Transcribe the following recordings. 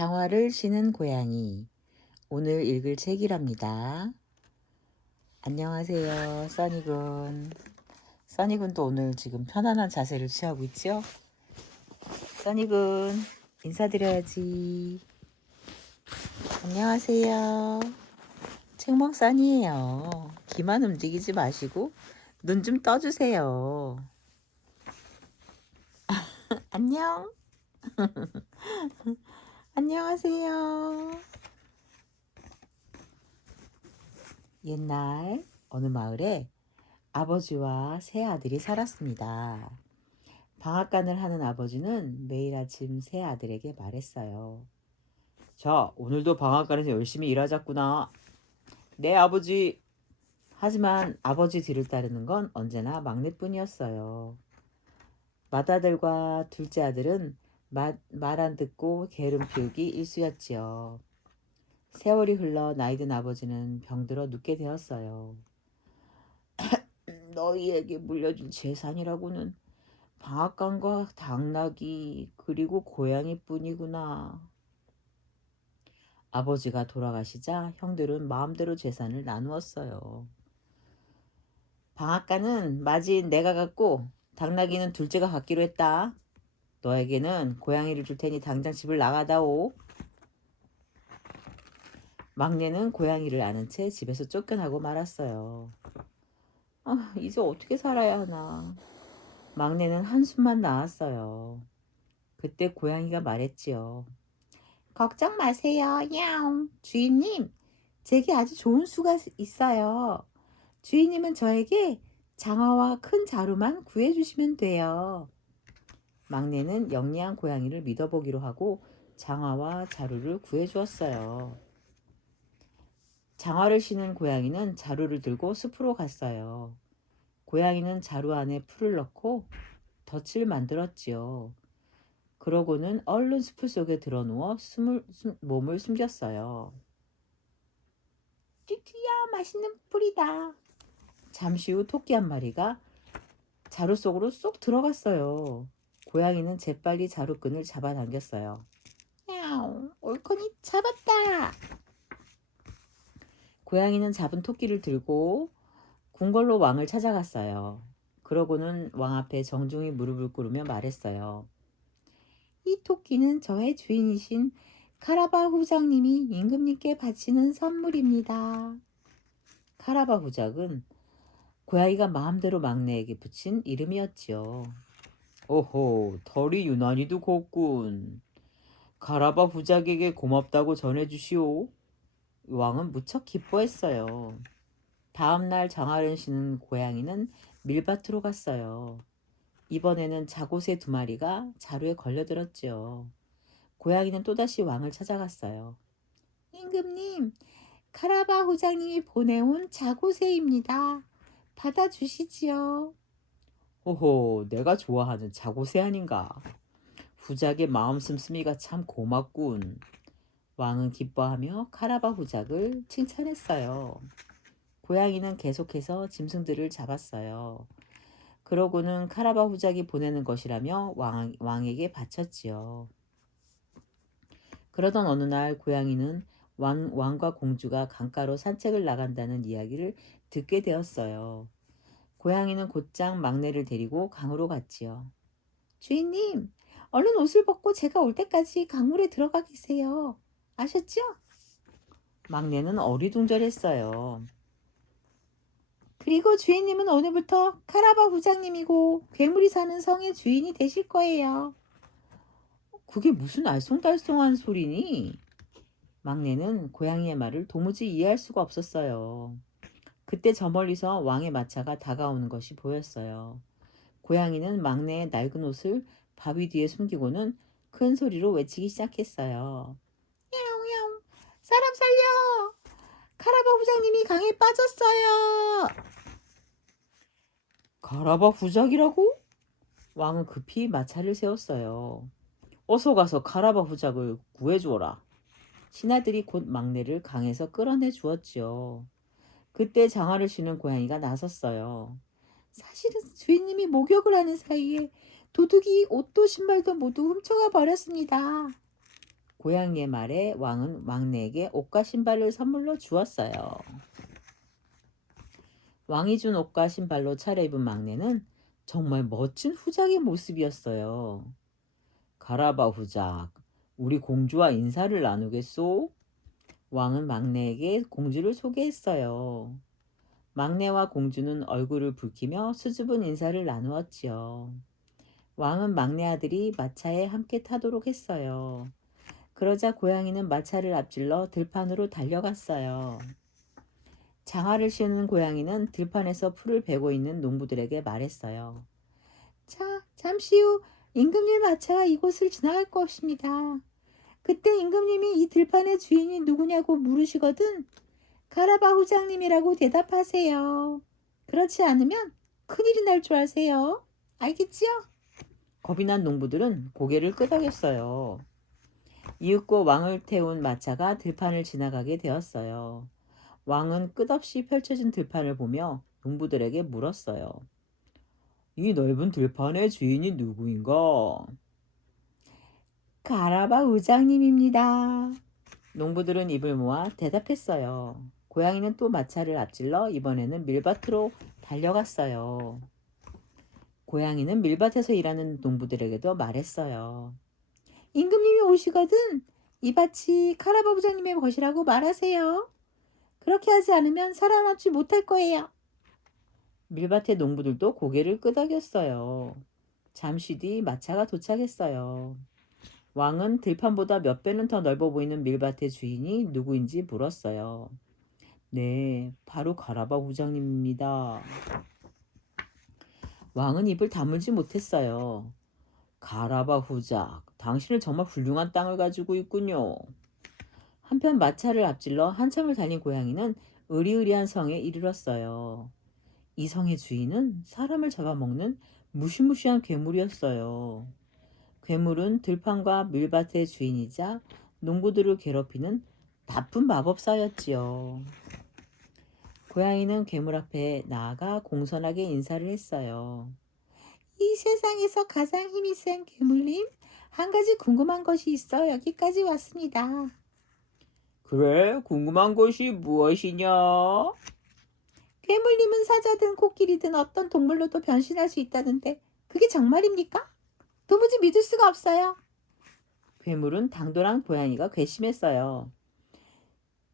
장화를 신은 고양이. 오늘 읽을 책이랍니다. 안녕하세요, 써니군. 써니군도 오늘 지금 편안한 자세를 취하고 있죠? 써니군, 인사드려야지. 안녕하세요. 책먹 써니예요. 귀만 움직이지 마시고 눈 좀 떠주세요. 안녕. 안녕하세요. 옛날 어느 마을에 아버지와 세 아들이 살았습니다. 방앗간을 하는 아버지는 매일 아침 세 아들에게 말했어요. 자, 오늘도 방앗간에서 열심히 일하자꾸나. 네, 아버지. 하지만 아버지 뒤를 따르는 건 언제나 막내뿐이었어요. 맏아들과 둘째 아들은 말 안 듣고 게으름 피우기 일쑤였지요. 세월이 흘러 나이든 아버지는 병들어 눕게 되었어요. 너희에게 물려준 재산이라고는 방앗간과 당나귀 그리고 고양이뿐이구나. 아버지가 돌아가시자 형들은 마음대로 재산을 나누었어요. 방앗간은 맞이 내가 갖고 당나귀는 둘째가 갖기로 했다. 너에게는 고양이를 줄 테니 당장 집을 나가다오. 막내는 고양이를 아는 채 집에서 쫓겨나고 말았어요. 이제 어떻게 살아야 하나. 막내는 한숨만 나왔어요. 그때 고양이가 말했지요. 걱정 마세요. 야옹. 주인님, 제게 아주 좋은 수가 있어요. 주인님은 저에게 장어와 큰 자루만 구해주시면 돼요. 막내는 영리한 고양이를 믿어보기로 하고 장어와 자루를 구해주었어요. 장어를 신은 고양이는 자루를 들고 숲으로 갔어요. 고양이는 자루 안에 풀을 넣고 덫을 만들었지요. 그러고는 얼른 숲 속에 들어누워 몸을 숨겼어요. 쥐쥐야, 맛있는 풀이다. 잠시 후 토끼 한 마리가 자루 속으로 쏙 들어갔어요. 고양이는 재빨리 자루끈을 잡아당겼어요. 야옹, 옳거니 잡았다. 고양이는 잡은 토끼를 들고 궁궐로 왕을 찾아갔어요. 그러고는 왕 앞에 정중히 무릎을 꿇으며 말했어요. 이 토끼는 저의 주인이신 카라바 후장님이 임금님께 바치는 선물입니다. 카라바 후작은 고양이가 마음대로 막내에게 붙인 이름이었지요. 오호, 털이 유난히도 곱군. 카라바 후작에게 고맙다고 전해주시오. 왕은 무척 기뻐했어요. 다음날 장화를 신은 고양이는 밀밭으로 갔어요. 이번에는 자고새 2마리가 자루에 걸려들었지요. 고양이는 또다시 왕을 찾아갔어요. 임금님, 카라바 후장님이 보내온 자고새입니다. 받아주시지요. 호호, 내가 좋아하는 자고새 아닌가. 후작의 마음 씀씀이가 참 고맙군. 왕은 기뻐하며 카라바 후작을 칭찬했어요. 고양이는 계속해서 짐승들을 잡았어요. 그러고는 카라바 후작이 보내는 것이라며 왕에게 바쳤지요. 그러던 어느 날 고양이는 왕과 공주가 강가로 산책을 나간다는 이야기를 듣게 되었어요. 고양이는 곧장 막내를 데리고 강으로 갔지요. 주인님, 얼른 옷을 벗고 제가 올 때까지 강물에 들어가 계세요. 아셨죠? 막내는 어리둥절했어요. 그리고 주인님은 오늘부터 카라바 후장님이고 괴물이 사는 성의 주인이 되실 거예요. 그게 무슨 알쏭달쏭한 소리니? 막내는 고양이의 말을 도무지 이해할 수가 없었어요. 그때 저 멀리서 왕의 마차가 다가오는 것이 보였어요. 고양이는 막내의 낡은 옷을 바위 뒤에 숨기고는 큰 소리로 외치기 시작했어요. 야옹야옹, 사람 살려! 카라바 후장님이 강에 빠졌어요. 카라바 후작이라고? 왕은 급히 마차를 세웠어요. 어서 가서 카라바 후작을 구해주어라. 신하들이 곧 막내를 강에서 끌어내 주었지요. 그때 장화를 신은 고양이가 나섰어요. 사실은 주인님이 목욕을 하는 사이에 도둑이 옷도 신발도 모두 훔쳐가 버렸습니다. 고양이의 말에 왕은 막내에게 옷과 신발을 선물로 주었어요. 왕이 준 옷과 신발로 차려입은 막내는 정말 멋진 후작의 모습이었어요. 가라바 후작, 우리 공주와 인사를 나누겠소? 왕은 막내에게 공주를 소개했어요. 막내와 공주는 얼굴을 붉히며 수줍은 인사를 나누었지요. 왕은 막내 아들이 마차에 함께 타도록 했어요. 그러자 고양이는 마차를 앞질러 들판으로 달려갔어요. 장화를 신은 고양이는 들판에서 풀을 베고 있는 농부들에게 말했어요. 자, 잠시 후 임금님 마차가 이곳을 지나갈 것입니다. 그때 임금님이 이 들판의 주인이 누구냐고 물으시거든 가라바 후장님이라고 대답하세요. 그렇지 않으면 큰일이 날 줄 아세요. 알겠지요? 겁이 난 농부들은 고개를 끄덕였어요. 이윽고 왕을 태운 마차가 들판을 지나가게 되었어요. 왕은 끝없이 펼쳐진 들판을 보며 농부들에게 물었어요. 이 넓은 들판의 주인이 누구인가? 가라바 의장님입니다. 농부들은 입을 모아 대답했어요. 고양이는 또 마차를 앞질러 이번에는 밀밭으로 달려갔어요. 고양이는 밀밭에서 일하는 농부들에게도 말했어요. 임금님이 오시거든 이 밭이 카라바 부장님의 것이라고 말하세요. 그렇게 하지 않으면 살아남지 못할 거예요. 밀밭의 농부들도 고개를 끄덕였어요. 잠시 뒤 마차가 도착했어요. 왕은 들판보다 몇 배는 더 넓어 보이는 밀밭의 주인이 누구인지 물었어요. 네, 바로 가라바 부장님입니다. 왕은 입을 다물지 못했어요. 가라바 후작, 당신은 정말 훌륭한 땅을 가지고 있군요. 한편 마차를 앞질러 한참을 달린 고양이는 으리으리한 성에 이르렀어요. 이 성의 주인은 사람을 잡아먹는 무시무시한 괴물이었어요. 괴물은 들판과 밀밭의 주인이자 농부들을 괴롭히는 나쁜 마법사였지요. 고양이는 괴물 앞에 나아가 공손하게 인사를 했어요. 이 세상에서 가장 힘이 센 괴물님, 한 가지 궁금한 것이 있어 여기까지 왔습니다. 그래, 궁금한 것이 무엇이냐? 괴물님은 사자든 코끼리든 어떤 동물로도 변신할 수 있다는데 그게 정말입니까? 도무지 믿을 수가 없어요. 괴물은 당돌한 고양이가 괘씸했어요.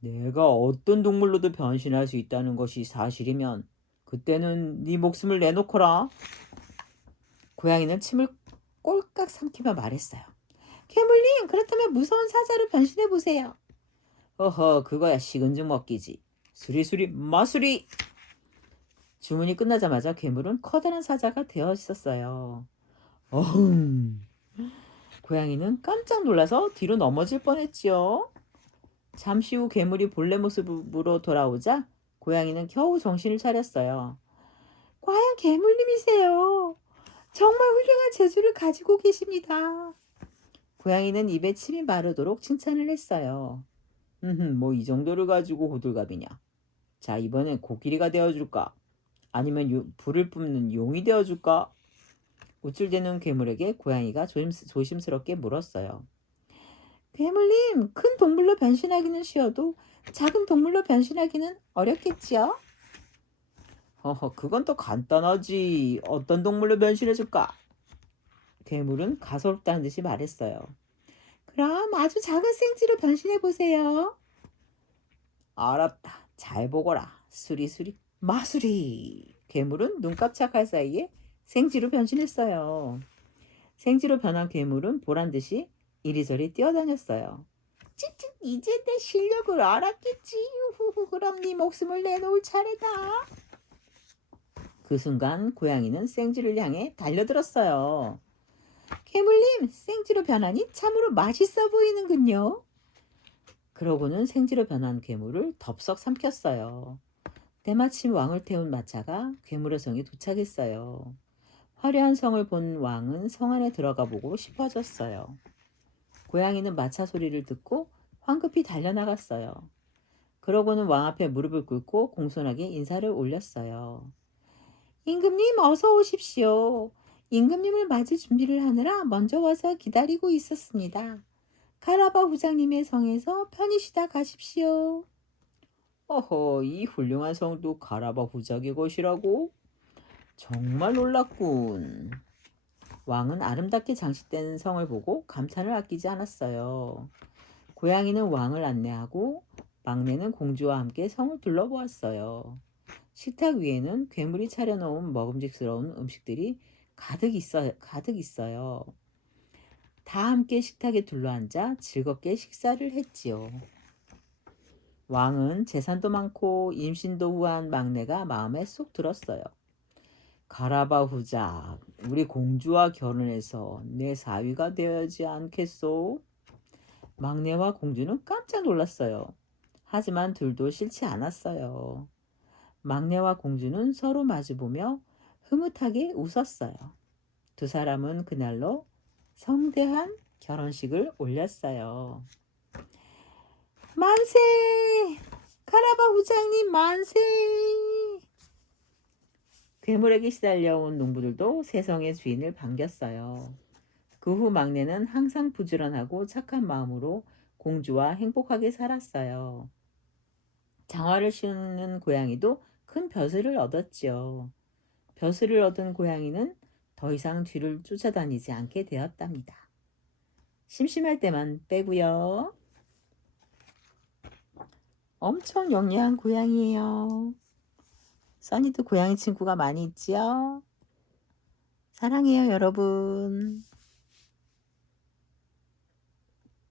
내가 어떤 동물로도 변신할 수 있다는 것이 사실이면 그때는 네 목숨을 내놓거라. 고양이는 침을 꼴깍 삼키며 말했어요. 괴물님, 그렇다면 무서운 사자로 변신해보세요. 허허, 그거야 식은죽 먹기지. 수리수리 마수리. 주문이 끝나자마자 괴물은 커다란 사자가 되어 있었어요. 어흥. 고양이는 깜짝 놀라서 뒤로 넘어질 뻔했지요. 잠시 후 괴물이 본래 모습으로 돌아오자 고양이는 겨우 정신을 차렸어요. 과연 괴물님이세요. 정말 훌륭한 재주를 가지고 계십니다. 고양이는 입에 침이 마르도록 칭찬을 했어요. 뭐 이 정도를 가지고 호들갑이냐. 자, 이번엔 코끼리가 되어줄까? 아니면 불을 뿜는 용이 되어줄까? 우쭐대는 괴물에게 고양이가 조심스럽게 물었어요. 괴물님, 큰 동물로 변신하기는 쉬워도 작은 동물로 변신하기는 어렵겠지요? 허허, 그건 또 간단하지. 어떤 동물로 변신해줄까? 괴물은 가소롭다는 듯이 말했어요. 그럼 아주 작은 생쥐로 변신해보세요. 알았다. 잘 보거라. 수리수리 마수리. 괴물은 눈 깜짝할 사이에 생쥐로 변신했어요. 생쥐로 변한 괴물은 보란듯이 이리저리 뛰어다녔어요. 찌찌, 이제 내 실력을 알았겠지. 후후, 그럼 네 목숨을 내놓을 차례다. 그 순간 고양이는 생쥐를 향해 달려들었어요. 괴물님, 생쥐로 변하니 참으로 맛있어 보이는군요. 그러고는 생쥐로 변한 괴물을 덥석 삼켰어요. 때마침 왕을 태운 마차가 괴물의 성에 도착했어요. 화려한 성을 본 왕은 성 안에 들어가 보고 싶어졌어요. 고양이는 마차 소리를 듣고 황급히 달려나갔어요. 그러고는 왕 앞에 무릎을 꿇고 공손하게 인사를 올렸어요. 임금님 어서 오십시오. 임금님을 맞을 준비를 하느라 먼저 와서 기다리고 있었습니다. 카라바 부장님의 성에서 편히 쉬다 가십시오. 어허, 이 훌륭한 성도 카라바 부장의 것이라고? 정말 놀랐군. 왕은 아름답게 장식된 성을 보고 감탄을 아끼지 않았어요. 고양이는 왕을 안내하고 막내는 공주와 함께 성을 둘러보았어요. 식탁 위에는 괴물이 차려놓은 먹음직스러운 음식들이 가득 있어요. 다 함께 식탁에 둘러앉아 즐겁게 식사를 했지요. 왕은 재산도 많고 임신도 후한 막내가 마음에 쏙 들었어요. 가라바 후작, 우리 공주와 결혼해서 내 사위가 되어야지 않겠소? 막내와 공주는 깜짝 놀랐어요. 하지만 둘도 싫지 않았어요. 막내와 공주는 서로 마주보며 흐뭇하게 웃었어요. 두 사람은 그날로 성대한 결혼식을 올렸어요. 만세! 카라바 부장님 만세! 괴물에게 시달려온 농부들도 새성의 주인을 반겼어요. 그 후 막내는 항상 부지런하고 착한 마음으로 공주와 행복하게 살았어요. 장화를 씌우는 고양이도 큰 벼슬을 얻었지요. 벼슬을 얻은 고양이는 더 이상 뒤를 쫓아다니지 않게 되었답니다. 심심할 때만 빼고요. 엄청 영리한 고양이에요. 써니도 고양이 친구가 많이 있지요. 사랑해요, 여러분.